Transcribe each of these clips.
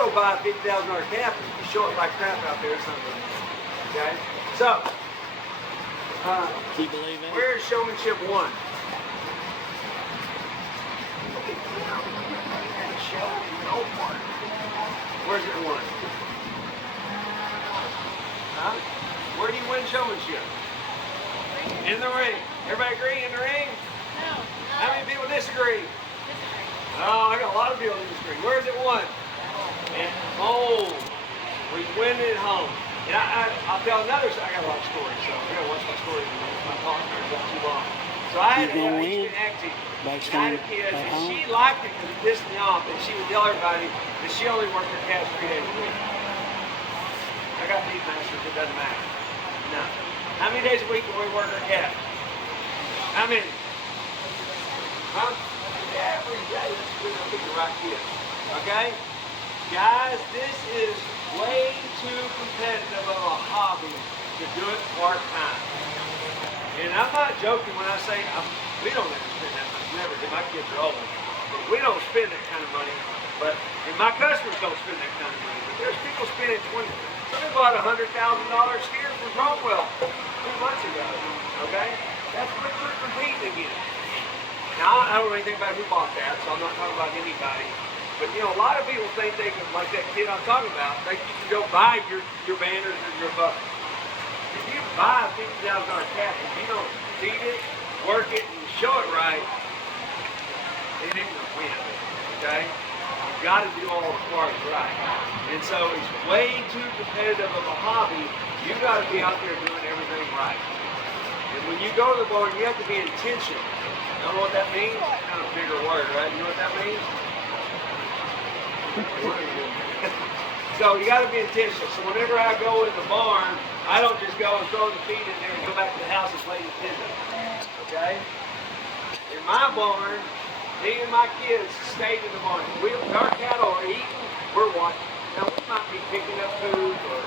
go buy a $50,000 calf and you show it like crap out there or something. Okay? So, Keep believing. where's showmanship 1? Where's it 1? Huh? Where do you win showmanship? In the ring. Everybody agree? In the ring? No. How many people disagree? Oh, I got a lot of people disagree. Where's it 1? At home. We win it at home. And I'll tell another story. I got a lot of stories, so I got to watch my stories when my talk got too long. So I had a Asian acting. And I had a kid, and she liked it because it pissed me off, and she would tell everybody that she only worked her calves 3 days a week. I got beef masters, it doesn't matter. No. How many days a week do we work our calves? How many? Huh? Every day. That's good. I'll pick the right kid. Okay? Guys, this is way too competitive of a hobby to do it part-time. And I'm not joking when I say we don't ever spend that much. Never did. My kids are old. But we don't spend that kind of money. And my customers don't spend that kind of money. But there's people spending Somebody bought a $100,000 steer from Cromwell 2 months ago. Okay? That's what we're competing against. Now, I don't know anything about who bought that, so I'm not talking about anybody. But, you know, a lot of people think they can, like that kid I'm talking about, you can go buy your banners and your buckets. If you buy a $50,000 calf and you don't feed it, work it, and show it right, it ain't gonna win, okay? You've got to do all the parts right. And so it's way too competitive of a hobby. You've got to be out there doing everything right. And when you go to the barn, you have to be intentional. You know what that means? Kind of a bigger word, right? You know what that means? So you got to be intentional. So whenever I go in the barn, I don't just go and throw the feed in there and go back to the house and play Nintendo. Okay? In my barn, me and my kids stayed in the barn. Our cattle are eating, we're watching. Now we might be picking up food or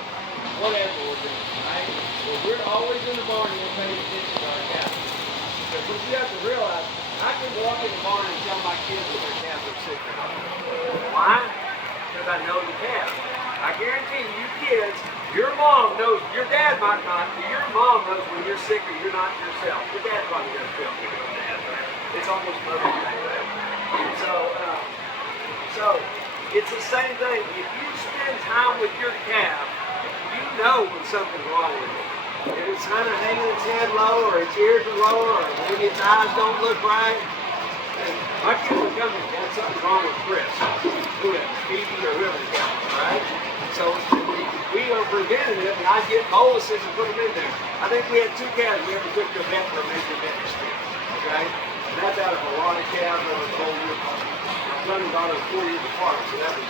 whatever we're doing, right? But we're always in the barn and we're paying attention to our cattle. Because what you have to realize, I can walk in the barn and tell my kids that their calves are sick or not. Why? Because I know the calf. I guarantee you kids, your mom knows, your dad might not, but your mom knows when you're sick or you're not yourself. Your dad probably doesn't feel good on that, right? It's almost Mother's Day, right? And so it's the same thing. If you spend time with your calf, you know when something's wrong with it. If it's kind of hanging its head low, or its ears are lower, or maybe its eyes don't look right. My kids will come and say, something's wrong with Chris, whoever, Phoebe or whoever the guy, right? So we are preventing it, and I get boluses and put them in there. I think we had 2 calves we ever took to a vet for a major vet experience, okay? And that's out of a lot of calves over the whole year. My son and daughter are 4 years apart, so that was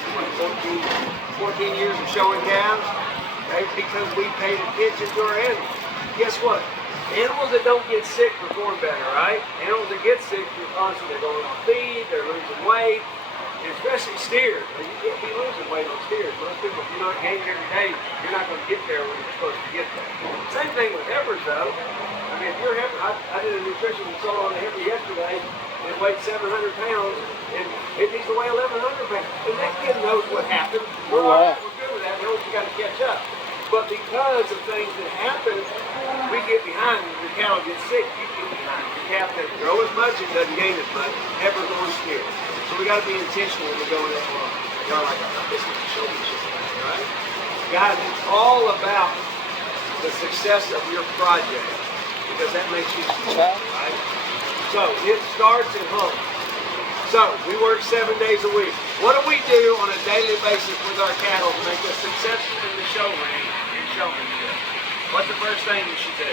14 years of showing calves, okay? Because we paid attention to our animals. Guess what? Animals that don't get sick perform better, right? Animals that get sick, you're constantly going on feed, they're losing weight, and especially steers. You can't be losing weight on steers. Most people, if you're not gaining every day, you're not going to get there when you're supposed to get there. Same thing with heifers, though. I mean, if you're a heifer, I did a nutrition consult on a heifer yesterday, and it weighed 700 pounds, and it needs to weigh 1,100 pounds. And that kid knows what happened. We're all right, we're good with that. We know you got to catch up. But because of things that happen, we get behind. Your cattle get sick, you get behind. Your calf doesn't grow as much, it doesn't gain as much. Heifers are scared. So we got to be intentional when we go in that barn. Y'all like, this is a showmanship, right? Guys, it's all about the success of your project because that makes you successful, right? So it starts at home. So we work 7 days a week. What do we do on a daily basis with our cattle to make us successful in the show ring and showmanship? What's the first thing you should do?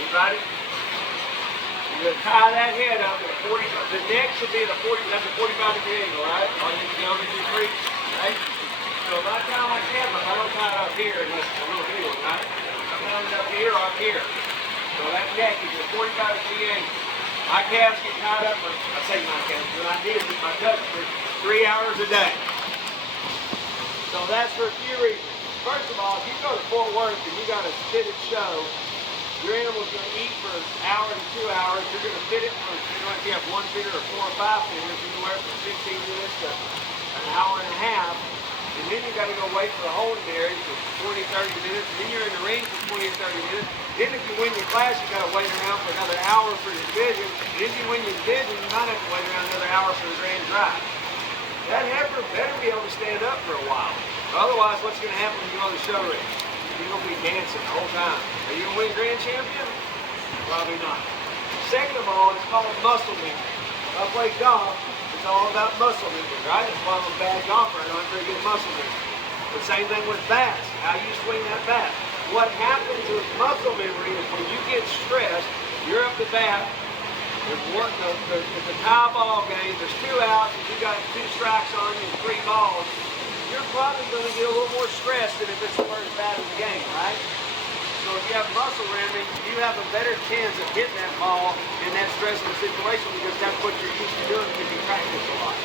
Anybody? You're going to tie that head up at a 40, the neck should be at a 40, that's a 45-degree angle, right? All you can go to do creeps, right? So if I tie my calf up, I don't tie it up here unless it's a little deal, right? I tie it up here or up here. So that neck is a 45-degree angle. My calves get tied up, I say my calves, but I did with my customers 3 hours a day. So that's for a few reasons. First of all, if you go to Fort Worth and you got a spitted show, Your animal's going to eat for an hour to 2 hours. You're going to fit it for, if you have 1 feeder or 4 or 5 feeders, anywhere from 15 minutes to an hour and a half. And then you got to go wait for the holding area for 20, 30 minutes. And then you're in the ring for 20 or 30 minutes. Then if you win your class, you got to wait around for another hour for your division. And if you win your division, you might have to wait around another hour for the grand drive. That heifer better be able to stand up for a while. Otherwise, what's going to happen when you go to the show ring? You're going to be dancing the whole time. Are you going to win grand champion? Probably not. Second of all, it's called muscle memory. If I play golf, it's all about muscle memory, right? That's why I'm a bad golfer. I don't have very good muscle memory. The same thing with bats. How you swing that bat. What happens with muscle memory is when you get stressed, you're up the bat, it's a tie ball game, there's 2 outs, and you got 2 strikes on you and 3 balls, you're probably going to get a little more stressed than if it's the first bat of the game, right? So if you have muscle memory, you have a better chance of hitting that ball in that stressful situation because that's what you're used to doing because you practice a lot.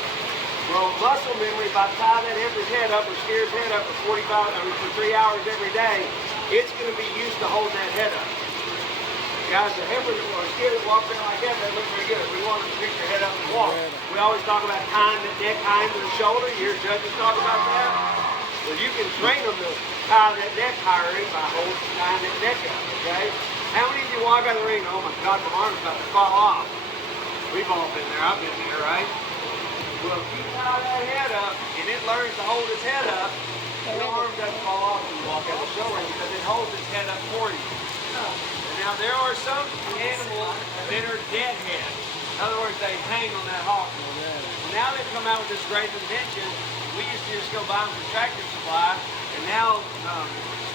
Well, muscle memory, if I tie that heifer's head up or steer his head up for 3 hours every day, it's going to be used to holding that head up. Guys, the heifer or steer that walks around like that, they look very good. We want them to pick their head up and walk. We always talk about tying the neck high into the shoulder. You hear judges talk about that. Well, you can train them to tie that neck higher in by tying that neck up, okay? How many of you walk out of the ring? Oh my God, my arm's about to fall off. We've all been there. I've been there, right? Well, if you tie that head up and it learns to hold its head up, your arm doesn't fall off when you walk out of the show ring because it holds its head up for you. Now, there are some animals that are deadheads. In other words, they hang on that hawk. Now they've come out with this great invention. We used to just go buy them from Tractor Supply, and now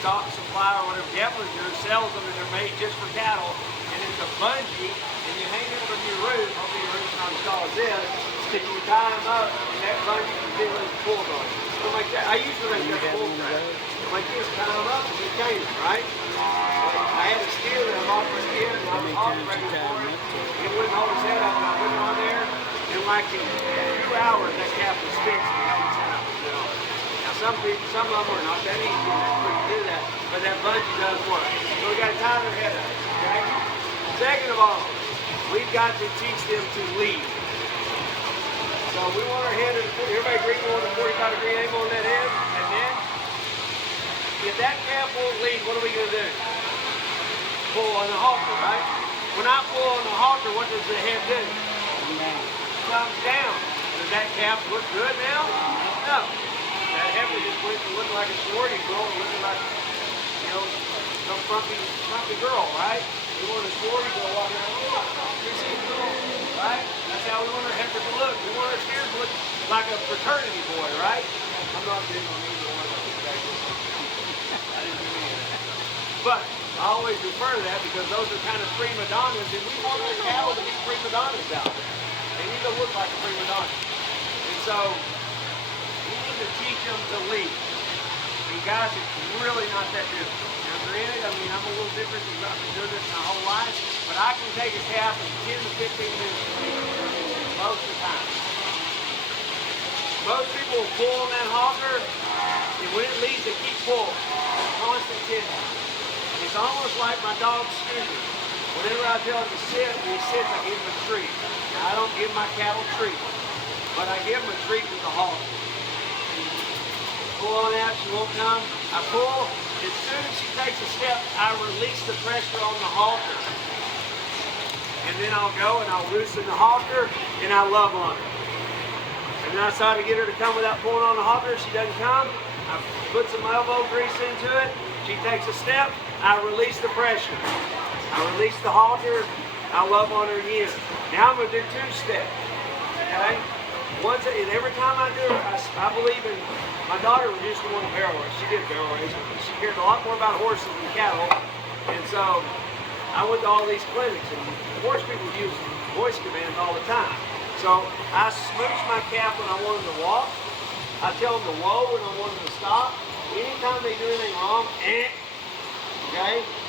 Stock Supply or whatever Devlin's doing sells them, and they're made just for cattle. And it's a bungee, and you hang it from your roof. Hopefully your roof's not as tall as this. And you tie them up, and that bungee continually pulls on you. So like that. I usually make that full track. Like this, tie them up, and you change them, right? I had a steer that I'm off my steer, and I was off ready for it. It wouldn't hold his head up, and I put it on there, and like in 2 hours, that calf was fixed and held his head up. Now some of them are not that easy to do that, but that bungee does work. So we got to tie their head up, okay? Second of all, we've got to teach them to lead. So we want our head, everybody agree we want a 45-degree angle on that head, and then if that calf won't lead, what are we going to do? Pull on the halter, right? When I pull on the halter, what does the head do? Comes down. Does that calf look good now? No. That heifer just went from looking like a sorority girl to looking like, some frumpy girl, right? We want a sorority girl walking around, right? That's how we want our heifer to look. We want our steers to look like a fraternity boy, right? I'm not big on either one of those guys. I didn't do any of that. But I always refer to that because those are kind of prima donnas, and we want our cattle to be prima donnas out there. They need to look like a prima donna. And so we need to teach them to lead. And guys, it's really not that difficult. Now granted, I'm a little different because I've been doing this my whole life, but I can take a calf in 10 to 15 minutes to lead most of the time. Most people will pull on that halter, and when it leads, they keep pulling. Constant tension. It's almost like my dog's scooter. Whenever I tell him to sit, when he sits, I give him a treat. Now, I don't give my cattle treats, but I give him a treat with the halter. Pull on that, she won't come. I pull. As soon as she takes a step, I release the pressure on the halter. And then I'll go and I'll loosen the halter and I love on her. And then I try to get her to come without pulling on the halter. She doesn't come. I put some elbow grease into it. She takes a step. I release the pressure. I release the halter. I love on her again. Now I'm going to do 2 steps. Okay? And every time I do it, I believe in, my daughter used to want to barrel race. She did barrel race. She cared a lot more about horses than cattle. And so I went to all these clinics, and horse people use voice commands all the time. So I smooch my calf when I want them to walk. I tell them to whoa when I want them to stop. Anytime they do anything wrong, okay?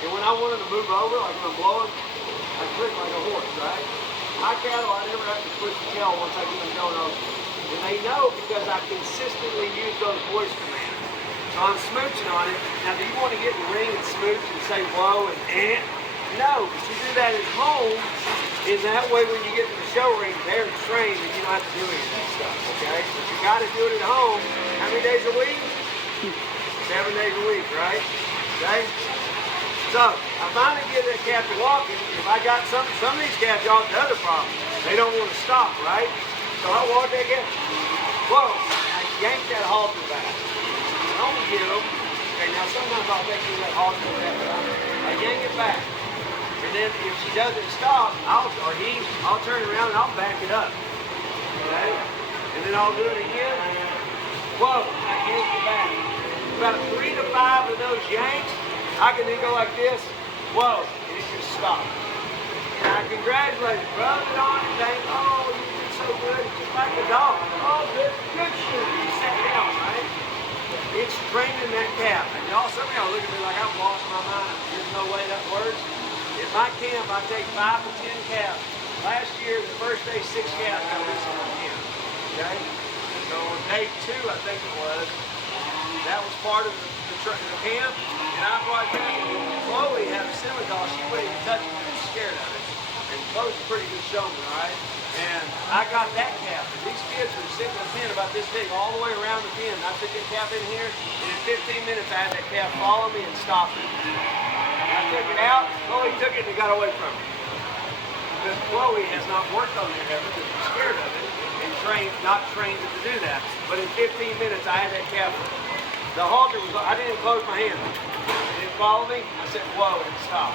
And when I want them to move over, like when I'm blowing, I click like a horse, right? My cattle, I never have to push the tail once I get them going over. And they know because I consistently use those voice commands. So I'm smooching on it. Now, do you want to get in the ring and smooch and say whoa and No, but you do that at home, and that way when you get to the show ring, they're trained and you don't have to do any of that stuff, okay? But you got to do it at home. How many days a week? 7 days a week, right? Okay? So, I finally get that calf to walking. If I got some of these calves, y'all have the other problem. They don't want to stop, right? So I walk that calf. Whoa, I yank that halter back. I don't get them. Okay, now sometimes I'll take that halter back. I yank it back. And then if she doesn't stop, I'll turn around and I'll back it up. Okay? And then I'll do it again. Whoa, I yank it back. About 3 to 5 of those yanks, I can then go like this. Whoa, and it just stops. And I congratulate it, rub it on and think, oh, you did so good. It's just like a dog. Oh, good shooter. You sat down, right? It's training that calf. And y'all, some of y'all look at me like I've lost my mind. There's no way that works. In my camp, I take 5 to 10 calves. Last year, the first day, 6 calves got released in my camp. Okay? So on day 2, I think it was, that was part of the camp. And I brought that. Chloe had a Senegal. She wouldn't even touch it. She was scared of it. And Chloe's a pretty good showman, right? And I got that calf. And these kids were sitting in a pen about this big all the way around the pen. I took that calf in here, and in 15 minutes, I had that calf follow me and stop it. I took it out, Chloe took it and got away from it. Because Chloe has not worked on it ever because she's scared of it and not trained it to do that. But in 15 minutes, I had that calf. The halter was, I didn't close my hand. It didn't follow me. I said, whoa, and stop.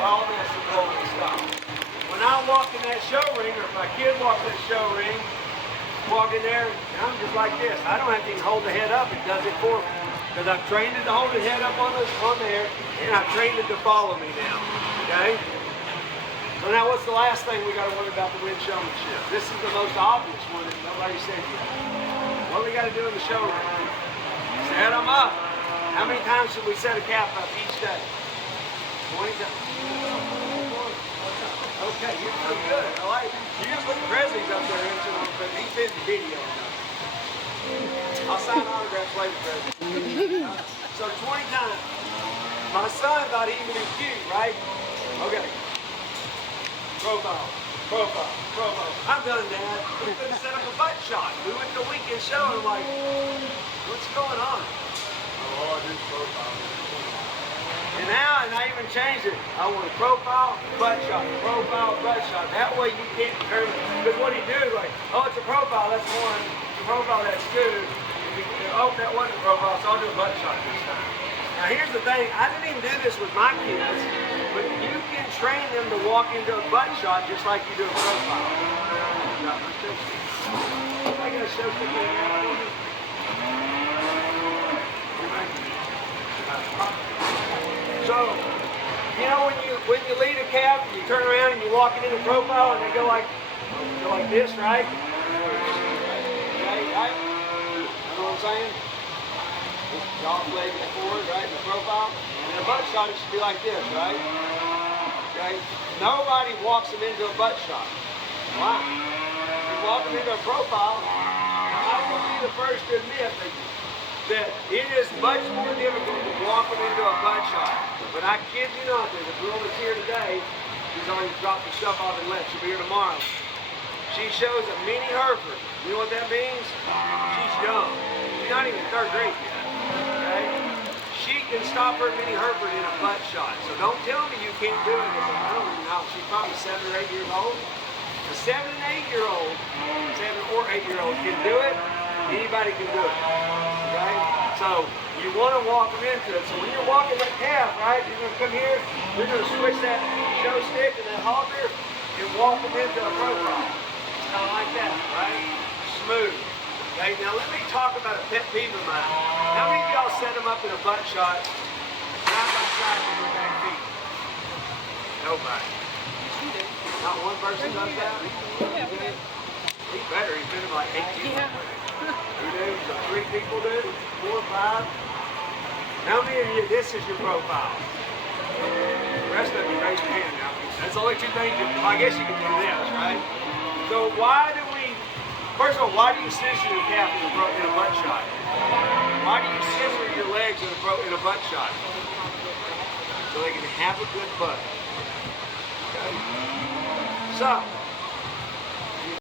Follow me, I said, whoa, and stop. When I walk in that show ring, or if my kid walks in that show ring, walk in there, and I'm just like this. I don't have to even hold the head up. It does it for me. Because I've trained it to hold the head up on there, and I've trained it to follow me now. Okay? So now what's the last thing we got to worry about the wind showmanship? This is the most obvious one that nobody said yet. What do we got to do in the show ring? Set them up. How many times should we set a calf up each day? 20 times. Okay, you're doing good. I like it. You just look Presley's up there answering, but he's busy videoing. I'll sign autographs later, Presley. So 20 times. My son thought he was cute, right? Okay. Profile. I'm done, Dad. We're going to set up a butt shot. We went to the weekend show and I'm like, what's going on? Oh, I do profile. And now, and I even changed it. I want a profile, butt shot, profile, butt shot. That way you can't determine. Because what he do is like, oh, it's a profile, that's one. It's a profile, that's two. Oh, that wasn't a profile, so I'll do a butt shot this time. Now here's the thing, I didn't even do this with my kids, but you can train them to walk into a butt shot just like you do a profile. Got my show stick. I got a show stick in there for me. So, you know when you lead a calf, you turn around and you walk it in a profile and they go like this, right? Okay, right? You know what I'm saying? Just off leg forward, right? In the profile. And a butt shot, it should be like this, right? Okay? Nobody walks them into a butt shot. Why? You walk them into a profile, I will be the first to admit that it is much more difficult to walk them into a butt shot. But I kid you not, there's a girl that's here today. She's already dropped the stuff off and left. She'll be here tomorrow. She shows a mini Hereford. You know what that means? She's young. She's not even 3rd grade yet. Okay? She can stop her mini Hereford in a butt shot. So don't tell me you can't do it. I don't even know. She's probably 7 or 8 years old. A 7 and 8-year-old, 7 or 8-year-old can do it. Anybody can do it. Right? So you want to walk them into it. So when you're walking that calf, right, you're going to come here, you're going to switch that show stick and that halter and walk them into a profile. It's kind of like that, right? Smooth. Okay, now let me talk about a pet peeve of mine. How many of y'all set them up in a butt shot, side by side with their back feet? Nobody. Not one person does that? He's better. He's been like 18. Yeah. You do? So 3 people do? 4 or 5? How many of you, this is your profile? The rest of you raise your hand now. That's the only 2 things you, well, I guess you can do this, right? So why do we, first of all, why do you scissor your calf in a butt shot? Why do you scissor your legs in a butt shot? so they can have a good butt. Okay? So,